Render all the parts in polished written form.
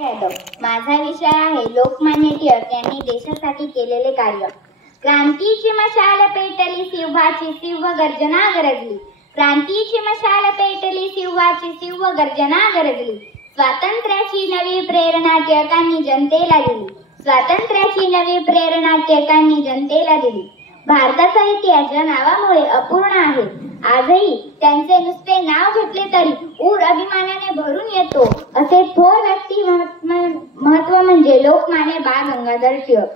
माझा विषय आहे लोकमान्य टिळक यांनी देशासाठी केलेले कार्य। क्रांतीची मशाल पेटली सिंहाची सिंह गर्जना गरजली, क्रांतीची मशाल पेटली सिंहाची सिंह गर्जना गरजली। स्वातंत्र्याची नवी प्रेरणा टिळकांनी जनतेला दिली, स्वातंत्र्याची नवी प्रेरणा टिळकांनी जनतेला दिली। भारताचा इतिहास या नावामुळे अपूर्ण आहे। आजही त्यांचे नुसते नाव घेतले तरी ऊर अभिमानाने भरून येतो। असे थोर व्यक्तिमत्व म्हणजे लोकमान्य बाळ गंगाधर टिळक।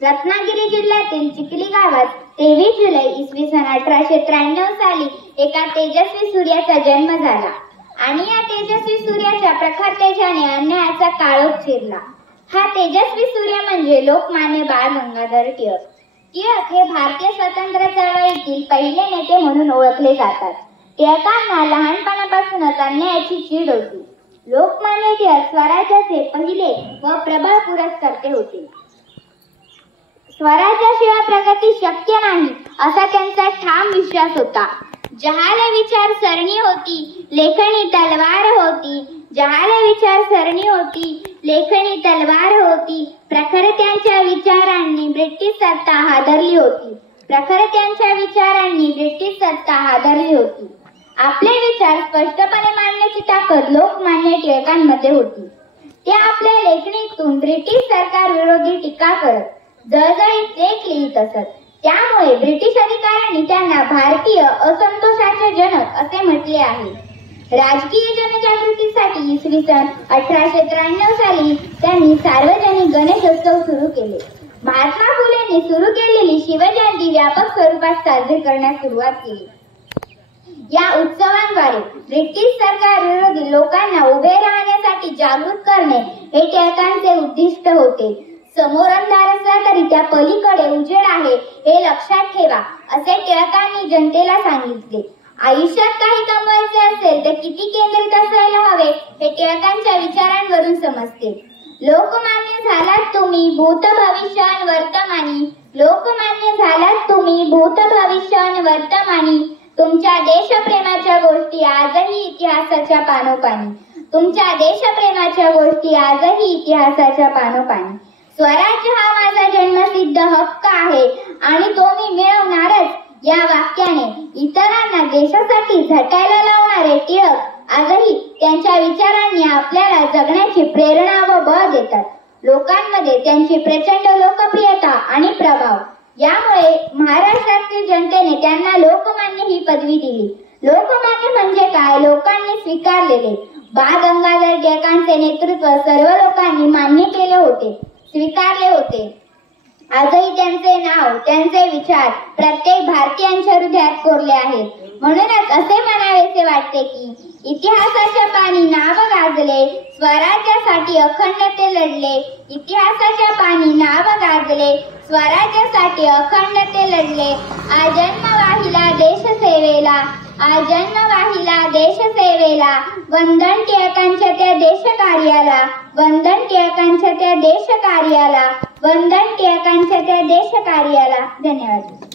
रत्नागिरी जिल्ह्यातील चिखली गावात 23 जुलै इसवी सन 1893 साली एका तेजस्वी सूर्याचा जन्म झाला आणि या तेजस्वी सूर्याच्या प्रखर तेजाने अन्यायाचा काळोख चिरला। हा तेजस्वी सूर्य म्हणजे लोकमान्य बाळ गंगाधर टिळक। टिळक हे भारतीय स्वातंत्र्य चळवळीतील पहिले नेते म्हणून ओळखले जातात। टिळकांना लहानपणापासूनच अन्यायाची चीड होती। लोकमान्य टिळक स्वराज्याचे पहिले व प्रबळ पुरस्कर्ते होते। स्वराज्याशिवाय प्रगती शक्य नाही असा त्यांचा ठाम विश्वास होता। जहाल विचार सरणी होती, लेखणी तलवार होती, जहाल विचार सरणी होती, लेखणी तलवार होती। प्रखर त्यांच्या विचारांनी ब्रिटिश सत्ता हादरली होती, प्रखर त्यांच्या विचारांनी ब्रिटिश सत्ता हादरली होती। आपले विचार स्पष्टपणे मांडण्याची ताकद लोकमान्य टिळकांमध्ये होती। ते आपल्या लेखणीतून ब्रिटिश सरकार विरोधी टीका करत, जळजळीत लेख लिहित असत। त्यामुळे ब्रिटिश अधिकाऱ्यांनी त्यांना भारतीय असंतोषाचे जनक असे म्हटले आहे। राजकीय जनजागृतीसाठी इसवी सन 1893 साली त्यांनी सार्वजनिक गणेशोत्सव सुरू केले। महात्मा फुलेंनी सुरू केलेली शिवजयंती व्यापक स्वरूपात साजरी करण्यास सुरुवात केली। या उत्सवांद्वारे ब्रिटिश सरकार विरोधी लोकांना उभे राहण्यासाठी जागृत करणे हे टिळकांचे उद्दिष्ट होते। समोर अंधार असला तरी त्या पलीकडे उजेड आहे हे लक्षात ठेवा असे टिळकांनी जनतेला सांगितले। आयुष्यात काही कमवायचे असेल तर किती केंद्रित असायला हवे हे टिळकांच्या विचारांवरून समजते। लोकमान्य झालात तुम्ही भूत भविष्य आणि वर्तमानी, लोकमान्य झालात तुम्ही भूत भविष्य आणि वर्तमानी। तुमच्या देशप्रेमाच्या गोष्टी आजही इतिहासाच्या पानोपानी, तुमच्या देशप्रेमाच्या गोष्टी आजही इतिहासाच्या पानोपानी। स्वराज्य हा माझा जन्मसिद्ध हक्क आहे आणि तो मी मिळवणारच या वाक्याने इतरांना देशासाठी झटायला लावणारे टिळक आजही त्यांच्या विचारांनी आपल्याला जगण्याची प्रेरणा व बळ देतात। लोकांमध्ये त्यांची प्रचंड लोकप्रियता आणि प्रभाव यामुळे महाराष्ट्रातील जनतेने त्यांना लोकमान्य ही पदवी दिली। लोकमान्य म्हणजे काय? लोकांनी स्वीकारलेले। बाळ गंगाधर टिळकांचे नेतृत्व सर्व लोकांनी मान्य केले होते, स्वीकारले होते। आजही त्यांचे नाव, त्यांचे विचार प्रत्येक भारतीयांच्या हृदयात कोरले आहेत। म्हणूनच असे म्हणावेसे वाटते की इतिहासाच्या पाणी नाव गाजले, स्वराज्यासाठी अखंडते लढले, इतिहासाच्या पाणी नाव गाजले, स्वराज्यासाठी अखंडते लढले। आजन्म वाहिला देशसेवेला, आजन्म वाहिला देशसेवेला, वंदन टिळकांच्या त्या देशकार्याला, वंदन टिळकांच्या त्या देशकार्याला, वंदन टिळकांच्या त्या देशकार्याला। धन्यवाद।